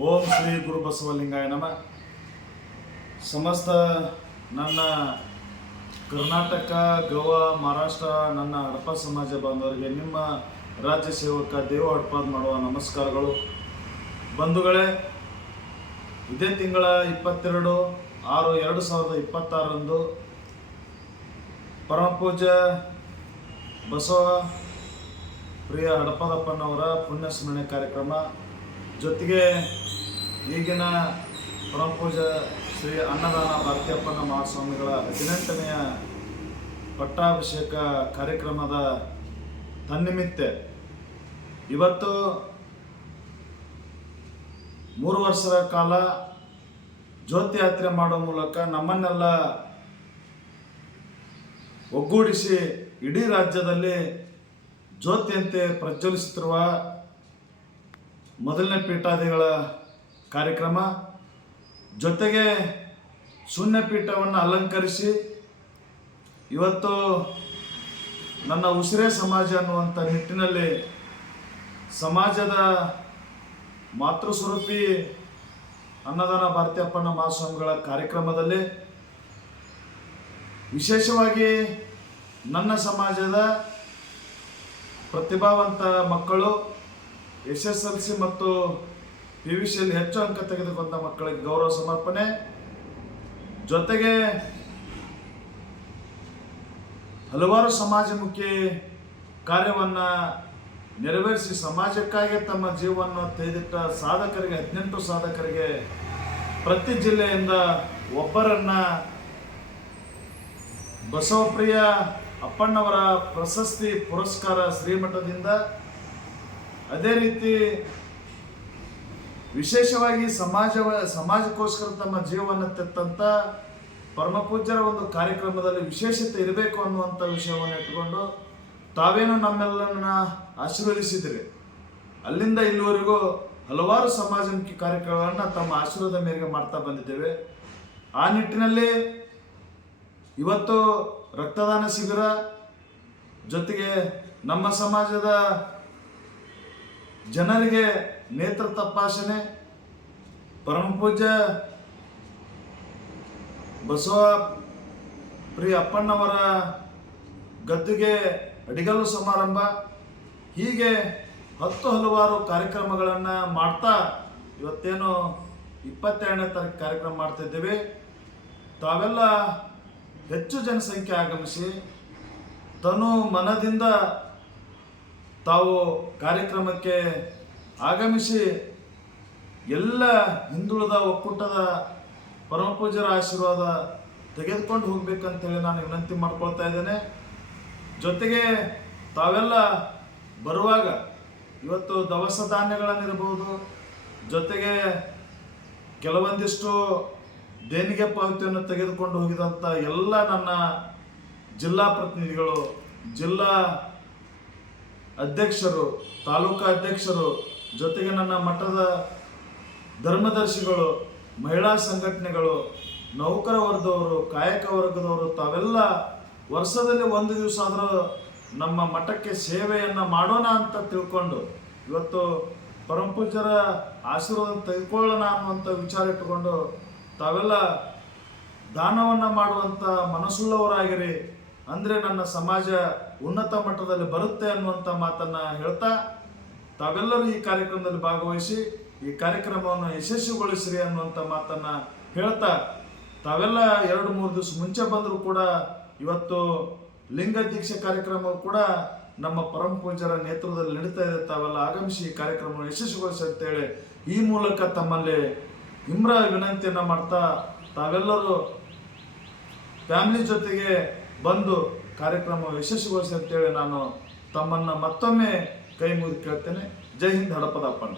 ಓಂ ಶ್ರೀ ಗುರು ಬಸವಲಿಂಗಾಯ ನಮಃ. ಸಮಸ್ತ ನನ್ನ ಕರ್ನಾಟಕ, ಗೋವಾ, ಮಹಾರಾಷ್ಟ್ರ ನನ್ನ ಹಡಪ ಸಮಾಜ ಬಾಂಧವರಿಗೆ ನಿಮ್ಮ ರಾಜ್ಯ ಸೇವಕ ದೇವ ಹಡಪಾದ್ ಮಾಡುವ ನಮಸ್ಕಾರಗಳು. ಬಂಧುಗಳೇ, ಇದೇ ತಿಂಗಳ 22/6/2026 ಪರಮಪೂಜ್ಯ ಬಸವ ಪ್ರಿಯ ಹಡಪದಪ್ಪನವರ ಪುಣ್ಯ ಸ್ಮರಣೆ ಕಾರ್ಯಕ್ರಮ ಜೊತೆಗೆ ಈಗಿನ ಪರಮಪೂಜ್ಯ ಶ್ರೀ ಅನ್ನದಾನ ಭಾರತೀಯಪ್ಪನ ಮಹಾಸ್ವಾಮಿಗಳ 18ನೆಯ ಪಟ್ಟಾಭಿಷೇಕ ಕಾರ್ಯಕ್ರಮದ ತನ್ನಿಮಿತ್ತ ಇವತ್ತು 3 ವರ್ಷದ ಕಾಲ ಜ್ಯೋತಿ ಯಾತ್ರೆ ಮಾಡೋ ಮೂಲಕ ನಮ್ಮನ್ನೆಲ್ಲ ಒಗ್ಗೂಡಿಸಿ ಇಡೀ ರಾಜ್ಯದಲ್ಲಿ ಜ್ಯೋತಿಯಂತೆ ಪ್ರಜ್ವಲಿಸುತ್ತಿರುವ ಮೊದಲನೇ ಪೀಠಾದಿಗಳ ಕಾರ್ಯಕ್ರಮ, ಜೊತೆಗೆ ಶೂನ್ಯ ಪೀಠವನ್ನು ಅಲಂಕರಿಸಿ ಇವತ್ತು ನನ್ನ ಉಸಿರೇ ಸಮಾಜ ಅನ್ನುವಂಥ ನಿಟ್ಟಿನಲ್ಲಿ ಸಮಾಜದ ಮಾತೃಸ್ವರೂಪಿ ಅನ್ನದಾನ ಭಾರತೀಯಪ್ಪನ ಮಹಾಸ್ವಾಮಿಗಳ ಕಾರ್ಯಕ್ರಮದಲ್ಲಿ ವಿಶೇಷವಾಗಿ ನನ್ನ ಸಮಾಜದ ಪ್ರತಿಭಾವಂತ ಮಕ್ಕಳು SSLC ಮತ್ತು PVCಯಲ್ಲಿ ಹೆಚ್ಚು ಅಂಕ ತೆಗೆದುಕೊಂಡ ಮಕ್ಕಳಿಗೆ ಗೌರವ ಸಮರ್ಪಣೆ, ಜೊತೆಗೆ ಹಲವಾರು ಸಮಾಜಮುಖಿ ಕಾರ್ಯವನ್ನು ನೆರವೇರಿಸಿ ಸಮಾಜಕ್ಕಾಗಿ ತಮ್ಮ ಜೀವವನ್ನು ತೆಗೆದಿಟ್ಟ ಸಾಧಕರಿಗೆ 18 ಸಾಧಕರಿಗೆ ಪ್ರತಿ ಜಿಲ್ಲೆಯಿಂದ ಒಬ್ಬರನ್ನ ಬಸವಪ್ರಿಯ ಅಪ್ಪಣ್ಣವರ ಪ್ರಶಸ್ತಿ ಪುರಸ್ಕಾರ ಶ್ರೀಮಠದಿಂದ, ಅದೇ ರೀತಿ ವಿಶೇಷವಾಗಿ ಸಮಾಜಕ್ಕೋಸ್ಕರ ತಮ್ಮ ಜೀವವನ್ನು ತೆತ್ತಂತ ಪರಮಪೂಜ್ಯರ ಒಂದು ಕಾರ್ಯಕ್ರಮದಲ್ಲಿ ವಿಶೇಷತೆ ಇರಬೇಕು ಅನ್ನುವಂಥ ವಿಷಯವನ್ನು ಇಟ್ಟುಕೊಂಡು ತಾವೇನು ನಮ್ಮೆಲ್ಲರನ್ನ ಆಶೀರ್ವದಿಸಿದ್ರಿ. ಅಲ್ಲಿಂದ ಇಲ್ಲಿವರೆಗೂ ಹಲವಾರು ಸಮಾಜಮುಖಿ ಕಾರ್ಯಕ್ರಮಗಳನ್ನು ತಮ್ಮ ಆಶೀರ್ವಾದ ಮೇರೆಗೆ ಮಾಡ್ತಾ ಬಂದಿದ್ದೇವೆ. ಆ ನಿಟ್ಟಿನಲ್ಲಿ ಇವತ್ತು ರಕ್ತದಾನ ಶಿಬಿರ, ಜೊತೆಗೆ ನಮ್ಮ ಸಮಾಜದ ಜನರಿಗೆ ನೇತ್ರ ತಪಾಸಣೆ, ಪರಮಪೂಜ್ಯ ಬಸವ ಪ್ರಿಯ ಅಪ್ಪಣ್ಣವರ ಗದ್ದುಗೆ ಅಡಿಗಲ್ಲು ಸಮಾರಂಭ, ಹೀಗೆ ಹಲವಾರು ಕಾರ್ಯಕ್ರಮಗಳನ್ನು ಮಾಡ್ತಾ ಇವತ್ತೇನು 22ನೇ ತಾರೀಕು ಕಾರ್ಯಕ್ರಮ ಮಾಡ್ತಿದ್ದೇವೆ. ತಾವೆಲ್ಲ ಹೆಚ್ಚು ಜನಸಂಖ್ಯೆ ಆಗಮಿಸಿ ತನು ಮನದಿಂದ ತಾವು ಕಾರ್ಯಕ್ರಮಕ್ಕೆ ಆಗಮಿಸಿ ಎಲ್ಲ ಹಿಂದುಳಿದ ಒಕ್ಕೂಟದ ಪರಮಪೂಜ್ಯರ ಆಶೀರ್ವಾದ ತೆಗೆದುಕೊಂಡು ಹೋಗ್ಬೇಕಂತೇಳಿ ನಾನು ವಿನಂತಿ ಮಾಡ್ಕೊಳ್ತಾ ಇದ್ದೇನೆ. ಜೊತೆಗೆ ತಾವೆಲ್ಲ ಬರುವಾಗ ಇವತ್ತು ದವಸ ಧಾನ್ಯಗಳನ್ನಿರ್ಬೋದು, ಜೊತೆಗೆ ಕೆಲವೊಂದಿಷ್ಟು ದೇಣಿಗೆ ಪಾವತಿಯನ್ನು ತೆಗೆದುಕೊಂಡು ಹೋಗಿದಂಥ ಎಲ್ಲ ನನ್ನ ಜಿಲ್ಲಾ ಪ್ರತಿನಿಧಿಗಳು, ಜಿಲ್ಲಾ ಅಧ್ಯಕ್ಷರು, ತಾಲೂಕಾ ಅಧ್ಯಕ್ಷರು, ಜೊತೆಗೆ ನನ್ನ ಮಠದ ಧರ್ಮದರ್ಶಿಗಳು, ಮಹಿಳಾ ಸಂಘಟನೆಗಳು, ನೌಕರ ವರ್ಗದವರು, ಕಾಯಕ ವರ್ಗದವರು, ತಾವೆಲ್ಲ ವರ್ಷದಲ್ಲಿ ಒಂದು ದಿವಸ ಆದರೂ ನಮ್ಮ ಮಠಕ್ಕೆ ಸೇವೆಯನ್ನು ಮಾಡೋಣ ಅಂತ ತಿಳ್ಕೊಂಡು ಇವತ್ತು ಪರಮಪೂಜ್ಯರ ಆಶೀರ್ವಾದ ತೆಗೆದುಕೊಳ್ಳೋಣ ಅನ್ನುವಂಥ ವಿಚಾರ ಇಟ್ಟುಕೊಂಡು ತಾವೆಲ್ಲ ದಾನವನ್ನು ಮಾಡುವಂಥ ಮನಸ್ಸುಳ್ಳವರಾಗಿರಿ, ಅಂದರೆ ನನ್ನ ಸಮಾಜ ಉನ್ನತ ಮಟ್ಟದಲ್ಲಿ ಬರುತ್ತೆ ಅನ್ನುವಂಥ ಮಾತನ್ನು ಹೇಳ್ತಾ ತಾವೆಲ್ಲರೂ ಈ ಕಾರ್ಯಕ್ರಮದಲ್ಲಿ ಭಾಗವಹಿಸಿ ಈ ಕಾರ್ಯಕ್ರಮವನ್ನು ಯಶಸ್ವಿಗೊಳಿಸಿರಿ ಅನ್ನುವಂಥ ಮಾತನ್ನು ಹೇಳ್ತಾ, ತಾವೆಲ್ಲ 2-3 ದಿವಸ ಮುಂಚೆ ಬಂದರೂ ಕೂಡ ಇವತ್ತು ಲಿಂಗ ದೀಕ್ಷೆ ಕಾರ್ಯಕ್ರಮ ಕೂಡ ನಮ್ಮ ಪರಮಪೂಜ್ಯರ ನೇತೃತ್ವದಲ್ಲಿ ನಡೀತಾ ಇದೆ. ತಾವೆಲ್ಲ ಆಗಮಿಸಿ ಈ ಕಾರ್ಯಕ್ರಮವನ್ನು ಯಶಸ್ವಿಗೊಳಿಸಿ ಅಂತೇಳಿ ಈ ಮೂಲಕ ತಮ್ಮಲ್ಲಿ ನಿಮ್ರ ವಿನಂತಿಯನ್ನು ಮಾಡ್ತಾ ತಾವೆಲ್ಲರೂ ಫ್ಯಾಮಿಲಿ ಜೊತೆಗೆ ಬಂದು ಕಾರ್ಯಕ್ರಮ ಯಶಸ್ವಿಗೊಳಿಸಿ ಅಂತೇಳಿ ನಾನು ತಮ್ಮನ್ನು ಮತ್ತೊಮ್ಮೆ ಕೈ ಮುಗಿದು ಕೇಳ್ತೇನೆ. ಜೈ ಹಿಂದ್ ಹಡಪದ ಅಪ್ಪಣ್ಣ.